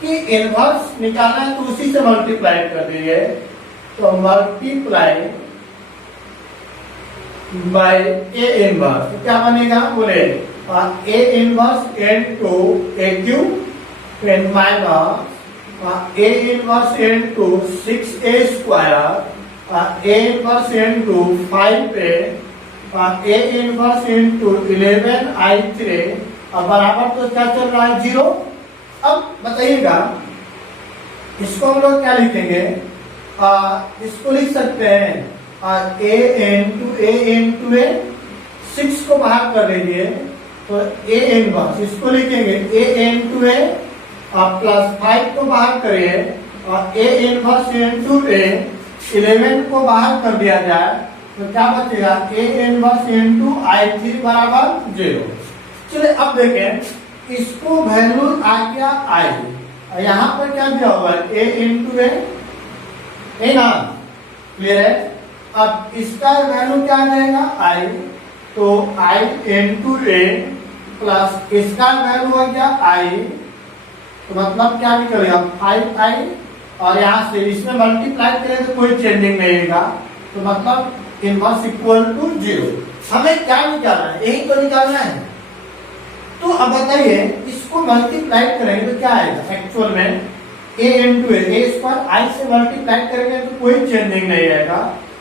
कि इनवर्स निकालना है तो उसी से मल्टीप्लाई कर दीजिए। तो मल्टीप्लाई बाय ए इनवर्स, तो क्या बनेगा? बोले A inverse into A cube n minus A inverse into 6a square A inverse into 5a A inverse into 11i3 बराबर तो क्या चल रहा है? 0। अब बताइएगा इसको हम लोग क्या लिखेंगे? इसको लिख सकते हैं ए इंटू ए 6 को बाहर कर लीजिए तो ए इनवर्स, इसको लिखेंगे ए इंटू ए प्लस 5 को बाहर करिए और ए इनवर्स इंटू ए 11 को बाहर कर दिया जाए तो क्या बचेगा? ए इनवर्स इंटू i3 बराबर 0। चलिए अब देखें, इसको वैल्यू आ गया i, यहाँ पर क्या दिया हुआ है? ए इंटू ए ना, क्लियर है? अब इसका वैल्यू क्या रहेगा? i, तो i इंटू ए प्लस इसका वैल्यू हो गया i, तो मतलब क्या निकलेगा? 5i, और यहाँ से इसमें मल्टीप्लाई करें तो कोई चेंजिंग नहीं होगा, तो मतलब इनवर्स इक्वल टू 0। हमें क्या निकालना है? यही तो निकालना है। तो अब बताइए, इसको मल्टीप्लाई करेंगे तो क्या आएगा? एक्चुअल में a इंटू ए स्क्वायर, आई से मल्टीप्लाई करेंगे तो कोई चेंजिंग नहीं आएगा,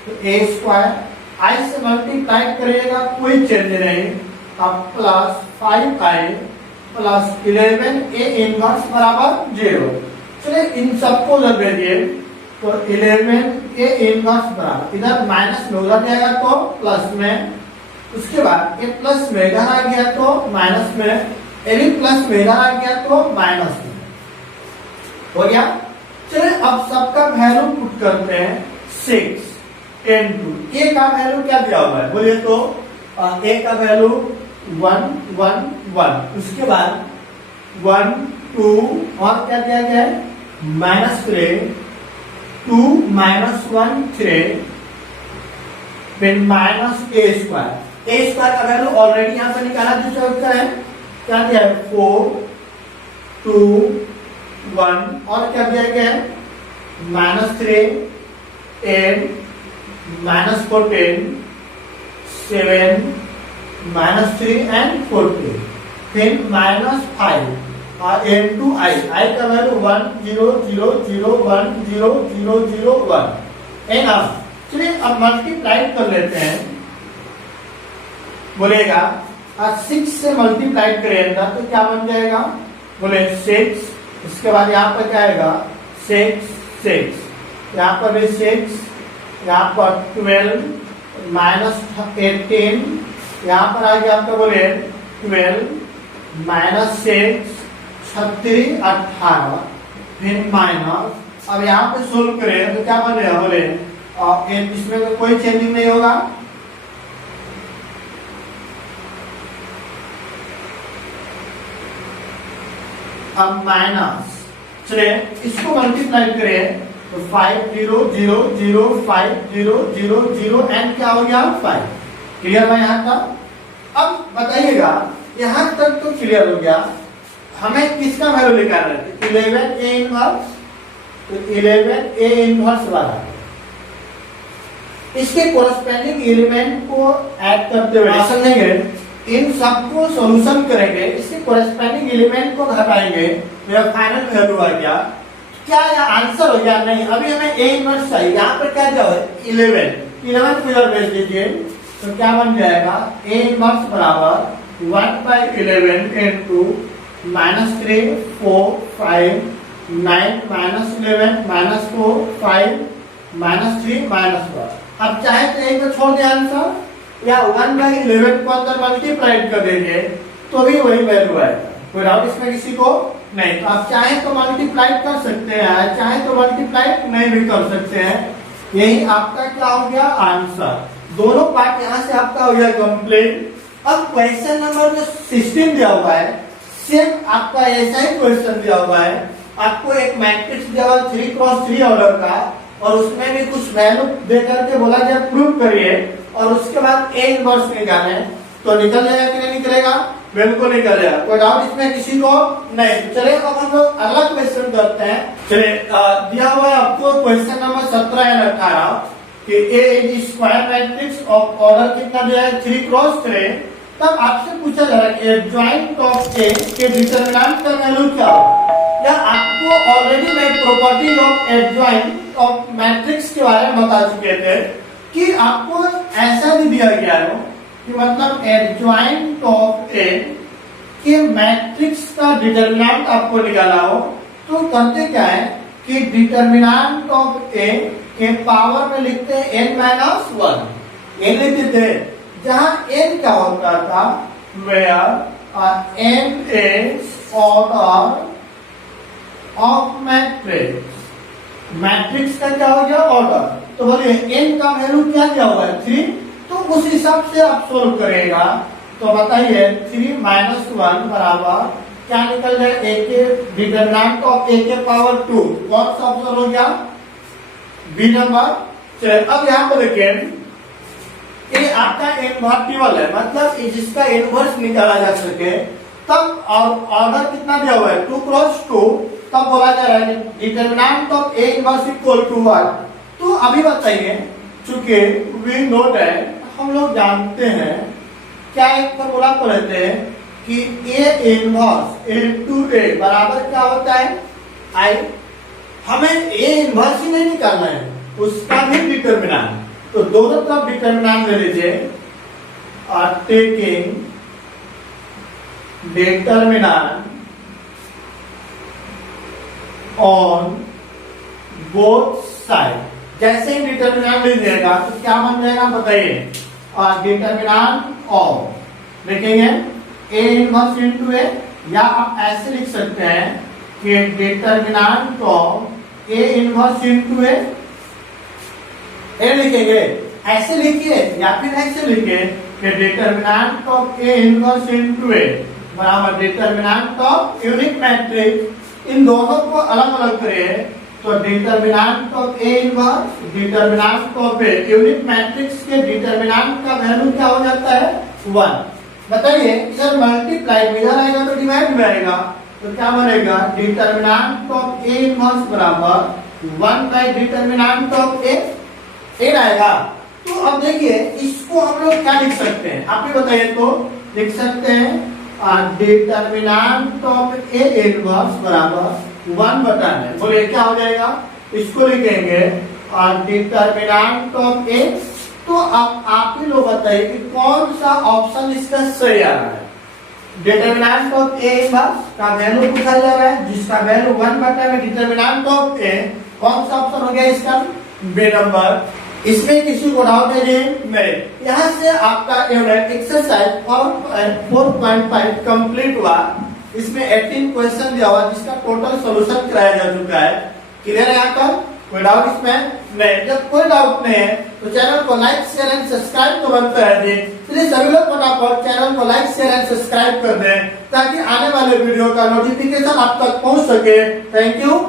तो ए स्क्वायर आई से मल्टीप्लाई करिएगा कोई चेंज नहीं, अब plus 5i plus 11 A inverse बराबर 0। चलिए इन सबको उधर भेजिए, तो 11 ए इनवर्स बराबर, इधर माइनस में उधर जाएगा तो प्लस में, उसके बाद ए प्लस में इधर आ गया तो माइनस में, ए भी प्लस में इधर आ गया तो माइनस में, हो गया। चलिए अब सबका वैल्यू पुट करते हैं। 6 इंटू ए का वैल्यू क्या दिया हुआ है? बोलिए तो ए का वैल्यू 1 1 1, उसके बाद 1 2 और क्या दिया गया है? -3 2 -1 3, फिर माइनस ए स्क्वायर। ए स्क्वायर का वैल्यू ऑलरेडी यहाँ पर निकाला दूसरा उत्तर है, क्या दिया है? 4 2 1, और क्या दिया गया है? -3 10 -14 7 -3 एंड 14, फिर -5 इंटू आई, आई का वैल्यू 1 0 0 0 1 0 0 0 1 एनफ। चलिए अब मल्टीप्लाई कर लेते हैं। बोलेगा 6 से मल्टीप्लाई करेंगे तो क्या बन जाएगा? बोले 6, इसके बाद यहाँ पर क्या आएगा? 6 6, यहाँ पर भी 6, यहाँ पर 12 -18, यहाँ पर आ गया आपका बोले 12 -6 36 18, फिर माइनस, अब यहाँ पे सोल्व करें तो क्या बनेगा? बोले इसमें तो कोई चेंजिंग नहीं होगा, अब माइनस, चलिए इसको मल्टीप्लाई करें तो 5 0 0 0 5 0 0 0 एंड क्या हो गया? 5। क्लियर है यहाँ तक? अब बताइएगा, यहाँ तक तो क्लियर हो गया। हमें किसका वैल्यू निकालना है? 11 ए इनवर्स, तो 11 ए इनवर्स वाला इसके कोरस्पेंडिंग एलिमेंट को ऐड करते हुए समझेंगे इन सबको सॉल्यूशन करेंगे, इसके कोरेस्पेंडिंग एलिमेंट को घटाएंगे, मेरा फाइनल वैल्यू आ गया। क्या यह आंसर हो गया? नहीं, अभी हमें ए इनवर्स चाहिए। यहाँ पर क्या दिया है? 11 को इधर भेज दीजिए, तो क्या बन जाएगा? ए इनवर्स बराबर 1/11 इंटू -3 4 5 9 -11 -4 5 -3 -1। अब चाहे तो एक को छोड़ दे आंसर, या 1/11 को अंदर मल्टीप्लाइड कर देंगे तो भी वही वैल्यू आएगा। कोई डाउट इसमें किसी को? नहीं। तो आप चाहे तो मल्टीप्लाइड कर सकते हैं, चाहे तो मल्टीप्लाइड नहीं भी कर सकते हैं। यही आपका क्या हो गया? आंसर। दोनों पार्ट यहाँ से आपका हो गया कंप्लीट। अब क्वेश्चन नंबर जो 16 दिया हुआ है, सेम आपका ऐसा ही क्वेश्चन दिया हुआ है। आपको एक मैट्रिक्स दिया हुआ 3x3 ऑर्डर का, और उसमें भी कुछ वैल्यू दे करके बोला गया प्रूव करिए, और उसके बाद ए इनवर्स निकाले, तो निकल जाएगा कि नहीं निकलेगा? बिल्कुल निकल जाएगा। कोई डाउट इसमें किसी को? नहीं। चलिए अब हम लोग अगला क्वेश्चन करते हैं। चलिए दिया हुआ है आपको क्वेश्चन नंबर 17 या 18 कि A is square matrix of order कितना दिया है? 3x3। तब आपसे पूछा जा रहा है एडजॉइंट ऑफ ए के डिटरमिनेंट का वैल्यू क्या होगा? या आपको ऑलरेडी मैं property of adjoint of matrix के बारे में बता चुके थे कि आपको ऐसा भी दिया गया है कि मतलब एडजॉइंट ऑफ ए के मैट्रिक्स का डिटरमिनेंट आपको निकाला हो, तो करते क्या है कि डिटरमिनेंट ऑफ ए के पावर में लिखते हैं n-1। ये लिख देते हैं, जहां n क्या होता था? Where n is order of matrix. Matrix का क्या हो गया? ऑर्डर। तो बोलिए n का वैल्यू क्या दिया हुआ है? 3। तो उस हिसाब से आप सोल्व करेगा। तो बताइए 3 - 1 बराबर क्या निकल जाए? a के डिटरमिनेंट ऑफ a के पावर 2। कौन सा ऑप्शन हो गया? B number. चलिए अब यहाँ पर देखिए, ये आपका इनवर्टिबल है, मतलब जिसका इनवर्स निकाला जा सके। तब और ऑर्डर कितना दिया हुआ है? 2x2। तब बोला जा रहा है determinant of A inverse equal to 1। तो अभी बताइए, चूंकि वी नो दैट, हम लोग जानते हैं क्या एक फॉर्मूला पढ़े थे कि ए इनवर्स इनटू ए बराबर क्या होता है? आई। हमें ए इनवर्स ही नहीं निकालना है, उसका भी डिटरमिनेंट। तो दोनों तरफ डिटरमिनेंट ले लीजिए, और taking determinant on both side. जैसे ही डिटरमिनेंट लीजिएगा तो क्या बन जाएगा बताइए? और डिटरमिनेंट ऑफ लिखेंगे ए इनवर्स इनटू ए, या आप ऐसे लिख सकते हैं कि determinant of A inverse into A. A लिखेंगे, ऐसे लिखिए या फिर ऐसे लिखिए कि determinant of A inverse into A बराबर डिटरमिनेंट ऑफ यूनिट मैट्रिक्स। इन दोनों को अलग अलग करिए, तो determinant of A inverse determinant of A unit matrix के डिटरमिनेंट का वैल्यू क्या हो जाता है? 1। बताइए, इधर मल्टीप्लाई में इधर आएगा तो डिवाइड में आएगा, तो क्या बनेगा? डिटरमिनेंट ऑफ ए इनवर्स बराबर 1/डिटरमिनेंट ऑफ ए आएगा। तो अब देखिए, इसको हम लोग क्या लिख सकते हैं? आप ही बताइए। तो लिख सकते हैं डिटरमिनेंट ऑफ ए इनवर्स बराबर 1/9। बोलिए क्या हो जाएगा? इसको लिखेंगे और डिटरमिनेंट ऑफ ए। तो अब आप ही लोग बताइए कि कौन सा ऑप्शन इसका सही आ रहा है? डिटरमिनेंट ऑफ ए इनवर्स का वैल्यू पूछा जा रहा है, जिसका वैल्यू 1/में डिटरमिनेंट ऑफ ए। कौन सा ऑप्शन हो गया इसका? B number. इसमें किसी को डाउट है जी? नहीं। यहाँ से आपका यूनिट एक्सरसाइज 4.5 कंप्लीट हुआ। इसमें 18 क्वेश्चन दिया हुआ, जिसका टोटल सॉल्यूशन कराया जा चुका है। क्लियर है यहाँ पर? कोई डाउट इसमें? नहीं। जब कोई डाउट नहीं है तो चैनल को लाइक शेयर एंड सब्सक्राइब तो बनता है जी। इसलिए सभी लोग फटाफट चैनल को लाइक शेयर एंड सब्सक्राइब कर दें, ताकि आने वाले वीडियो का नोटिफिकेशन आप तक पहुंच सके। Thank you.